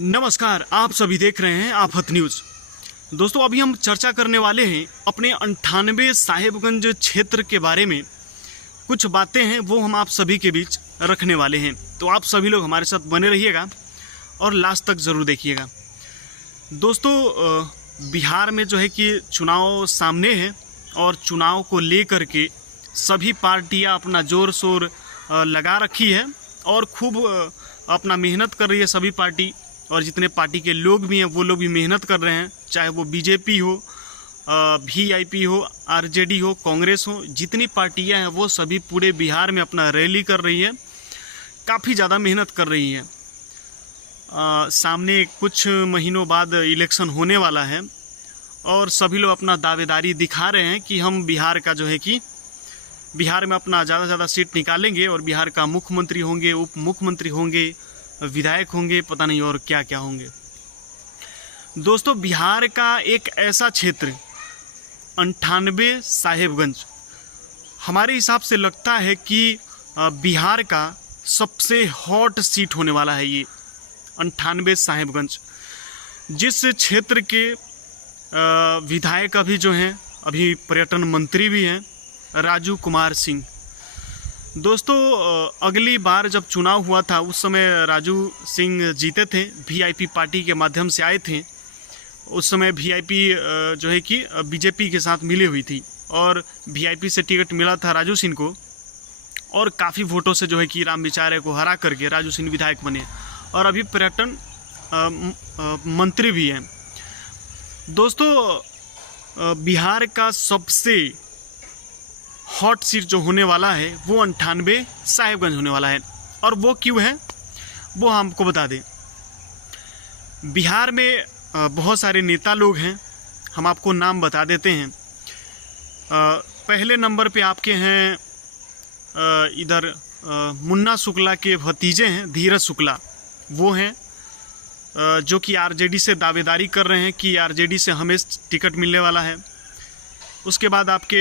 नमस्कार, आप सभी देख रहे हैं आफत न्यूज़। दोस्तों, अभी हम चर्चा करने वाले हैं अपने 98 साहेबगंज क्षेत्र के बारे में। कुछ बातें हैं वो हम आप सभी के बीच रखने वाले हैं, तो आप सभी लोग हमारे साथ बने रहिएगा और लास्ट तक ज़रूर देखिएगा। दोस्तों, बिहार में जो है कि चुनाव सामने है और चुनाव को लेकर के सभी पार्टियां अपना ज़ोर शोर लगा रखी है और खूब अपना मेहनत कर रही है सभी पार्टी, और जितने पार्टी के लोग भी हैं वो लोग भी मेहनत कर रहे हैं, चाहे वो बीजेपी हो, वीआईपी हो, आरजेडी हो, कांग्रेस हो, जितनी पार्टियां हैं वो सभी पूरे बिहार में अपना रैली कर रही है, काफ़ी ज़्यादा मेहनत कर रही है। सामने कुछ महीनों बाद इलेक्शन होने वाला है और सभी लोग अपना दावेदारी दिखा रहे हैं कि हम बिहार का जो है कि बिहार में अपना ज़्यादा से ज़्यादा सीट निकालेंगे और बिहार का मुख्यमंत्री होंगे, उप मुख्यमंत्री होंगे, विधायक होंगे, पता नहीं और क्या क्या होंगे। दोस्तों, बिहार का एक ऐसा क्षेत्र 98 साहेबगंज हमारे हिसाब से लगता है कि बिहार का सबसे हॉट सीट होने वाला है ये 98 साहेबगंज, जिस क्षेत्र के विधायक अभी जो हैं, अभी पर्यटन मंत्री भी हैं, राजू कुमार सिंह। दोस्तों, अगली बार जब चुनाव हुआ था उस समय राजू सिंह जीते थे, वीआईपी पार्टी के माध्यम से आए थे। उस समय वीआईपी जो है कि बीजेपी के साथ मिली हुई थी और वीआईपी से टिकट मिला था राजू सिंह को, और काफ़ी वोटों से जो है कि राम विचारे को हरा करके राजू सिंह विधायक बने और अभी पर्यटन मंत्री भी हैं। दोस्तों, बिहार का सबसे हॉट सीट जो होने वाला है वो 98 साहेबगंज होने वाला है, और वो क्यों है वो हमको बता दें। बिहार में बहुत सारे नेता लोग हैं, हम आपको नाम बता देते हैं। पहले नंबर पे आपके हैं इधर मुन्ना शुक्ला के भतीजे हैं, धीरज शुक्ला, वो हैं जो कि आरजेडी से दावेदारी कर रहे हैं कि आरजेडी से हमें टिकट मिलने वाला है। उसके बाद आपके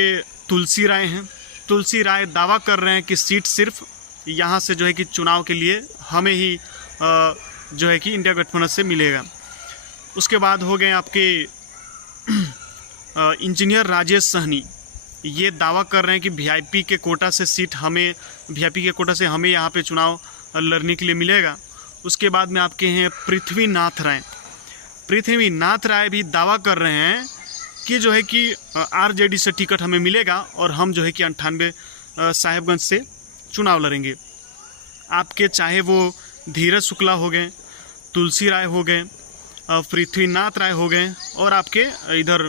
तुलसी राय हैं। तुलसी राय दावा कर रहे हैं कि सीट सिर्फ यहाँ से जो है कि चुनाव के लिए हमें ही जो है कि इंडिया गठबंधन से मिलेगा। उसके बाद हो गए आपके इंजीनियर राजेश सहनी, ये दावा कर रहे हैं कि वीआईपी के कोटा से सीट हमें, वीआईपी के कोटा से हमें यहाँ पे चुनाव लड़ने के लिए मिलेगा। उसके बाद में आपके हैं पृथ्वीनाथ राय। पृथ्वीनाथ राय भी दावा कर रहे हैं कि जो है कि आरजेडी से टिकट हमें मिलेगा और हम जो है कि 98 साहेबगंज से चुनाव लड़ेंगे। आपके चाहे वो धीरज शुक्ला हो गए, तुलसी राय हो गए, पृथ्वीनाथ राय हो गए, और आपके इधर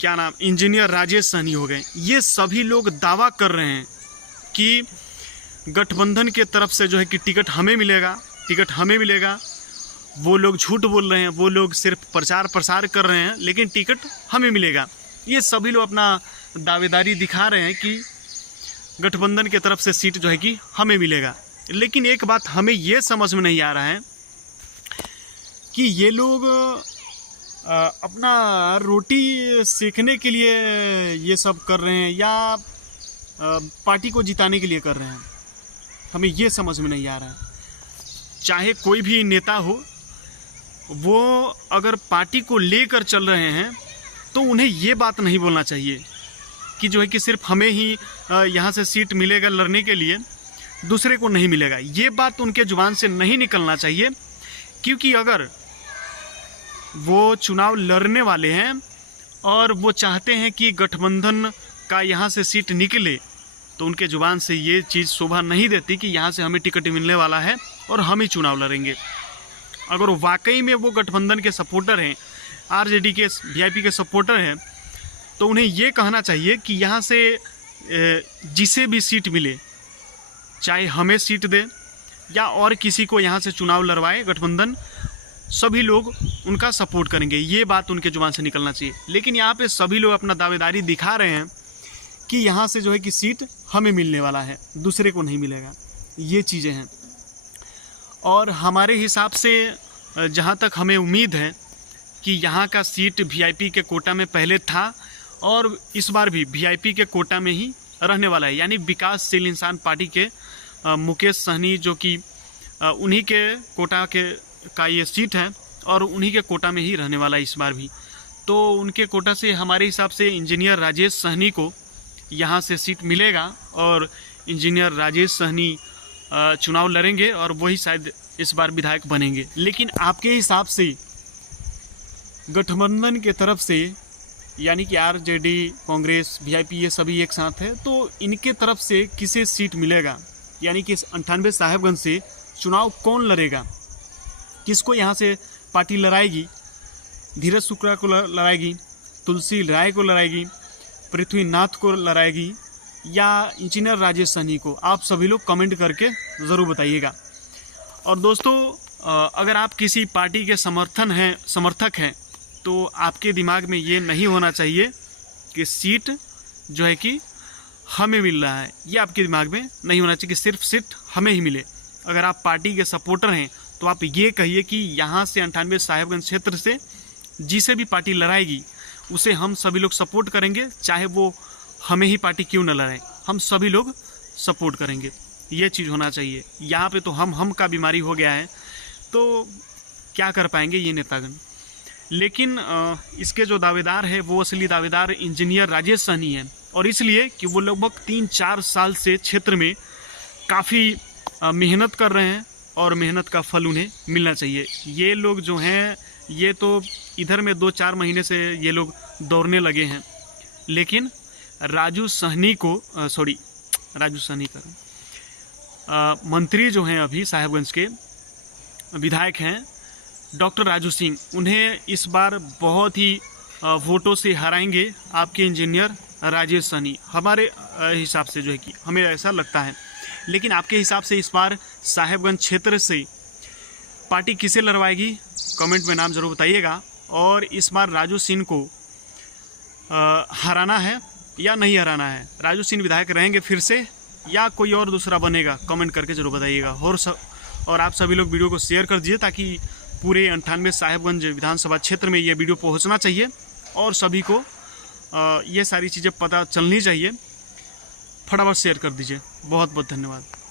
क्या नाम, इंजीनियर राजेश सहनी हो गए, ये सभी लोग दावा कर रहे हैं कि गठबंधन के तरफ से जो है कि टिकट हमें मिलेगा, टिकट हमें मिलेगा। वो लोग झूठ बोल रहे हैं, वो लोग सिर्फ प्रचार प्रसार कर रहे हैं, लेकिन टिकट हमें मिलेगा। ये सभी लोग अपना दावेदारी दिखा रहे हैं कि गठबंधन के तरफ से सीट जो है कि हमें मिलेगा। लेकिन एक बात हमें ये समझ में नहीं आ रहा है कि ये लोग अपना रोटी सेकने के लिए ये सब कर रहे हैं या पार्टी को जिताने के लिए कर रहे हैं, हमें ये समझ में नहीं आ रहा है। चाहे कोई भी नेता हो, वो अगर पार्टी को लेकर चल रहे हैं तो उन्हें ये बात नहीं बोलना चाहिए कि जो है कि सिर्फ हमें ही यहाँ से सीट मिलेगा लड़ने के लिए, दूसरे को नहीं मिलेगा। ये बात उनके जुबान से नहीं निकलना चाहिए, क्योंकि अगर वो चुनाव लड़ने वाले हैं और वो चाहते हैं कि गठबंधन का यहाँ से सीट निकले, तो उनके जुबान से ये चीज़ शोभा नहीं देती कि यहाँ से हमें टिकट मिलने वाला है और हम ही चुनाव लड़ेंगे। अगर वाकई में वो गठबंधन के सपोर्टर हैं, आरजेडी के, वीआईपी के सपोर्टर हैं, तो उन्हें ये कहना चाहिए कि यहाँ से जिसे भी सीट मिले, चाहे हमें सीट दे या और किसी को यहाँ से चुनाव लड़वाए गठबंधन, सभी लोग उनका सपोर्ट करेंगे। ये बात उनके जुबान से निकलना चाहिए। लेकिन यहाँ पे सभी लोग अपना दावेदारी दिखा रहे हैं कि यहाँ से जो है कि सीट हमें मिलने वाला है, दूसरे को नहीं मिलेगा। ये चीज़ें हैं, और हमारे हिसाब से जहाँ तक हमें उम्मीद है कि यहाँ का सीट वीआईपी के कोटा में पहले था और इस बार भी वीआईपी के कोटा में ही रहने वाला है। यानी विकासशील इंसान पार्टी के मुकेश सहनी, जो कि उन्हीं के कोटा के का ये सीट है और उन्हीं के कोटा में ही रहने वाला है इस बार भी। तो उनके कोटा से हमारे हिसाब से इंजीनियर राजेश सहनी को यहाँ से सीट मिलेगा और इंजीनियर राजेश सहनी चुनाव लड़ेंगे और वही शायद इस बार विधायक बनेंगे। लेकिन आपके हिसाब से गठबंधन के तरफ से यानी कि आरजेडी, कांग्रेस, वीआईपी ये सभी एक साथ है, तो इनके तरफ से किसे सीट मिलेगा? यानी कि 98 साहेबगंज से चुनाव कौन लड़ेगा? किसको यहाँ से पार्टी लड़ाएगी? धीरज शुक्ला को लड़ाएगी, तुलसी राय को लड़ाएगी, पृथ्वीनाथ को लड़ाएगी या इंजीनियर राजेश सहनी को? आप सभी लोग कमेंट करके ज़रूर बताइएगा। और दोस्तों, अगर आप किसी पार्टी के समर्थक हैं तो आपके दिमाग में ये नहीं होना चाहिए कि सीट जो है कि हमें मिल रहा है। ये आपके दिमाग में नहीं होना चाहिए कि सिर्फ सीट हमें ही मिले। अगर आप पार्टी के सपोर्टर हैं तो आप ये कहिए कि यहाँ से 98 साहेबगंज क्षेत्र से जिसे भी पार्टी लड़ाएगी उसे हम सभी लोग सपोर्ट करेंगे, चाहे वो हमें ही पार्टी क्यों न लड़ाए, हम सभी लोग सपोर्ट करेंगे। ये चीज़ होना चाहिए। यहाँ पे तो हम का बीमारी हो गया है, तो क्या कर पाएंगे ये नेतागण। लेकिन इसके जो दावेदार है वो असली दावेदार इंजीनियर राजेश सहनी है, और इसलिए कि वो लगभग 3-4 साल से क्षेत्र में काफ़ी मेहनत कर रहे हैं और मेहनत का फल उन्हें मिलना चाहिए। ये लोग जो हैं ये तो इधर में 2-4 महीने से ये लोग दौड़ने लगे हैं, लेकिन राजू सहनी का मंत्री जो हैं अभी साहेबगंज के विधायक हैं डॉक्टर राजू सिंह, उन्हें इस बार बहुत ही वोटों से हराएंगे आपके इंजीनियर राजेश सहनी, हमारे हिसाब से जो है कि हमें ऐसा लगता है। लेकिन आपके हिसाब से इस बार साहेबगंज क्षेत्र से पार्टी किसे लड़वाएगी? कमेंट में नाम जरूर बताइएगा। और इस बार राजू सिंह को हराना है या नहीं हराना है? राजू सिंह विधायक रहेंगे फिर से या कोई और दूसरा बनेगा? कमेंट करके जरूर बताइएगा। और आप सभी लोग वीडियो को शेयर कर दीजिए ताकि पूरे 98 साहेबगंज विधानसभा क्षेत्र में ये वीडियो पहुंचना चाहिए और सभी को ये सारी चीज़ें पता चलनी चाहिए। फटाफट शेयर कर दीजिए। बहुत बहुत धन्यवाद।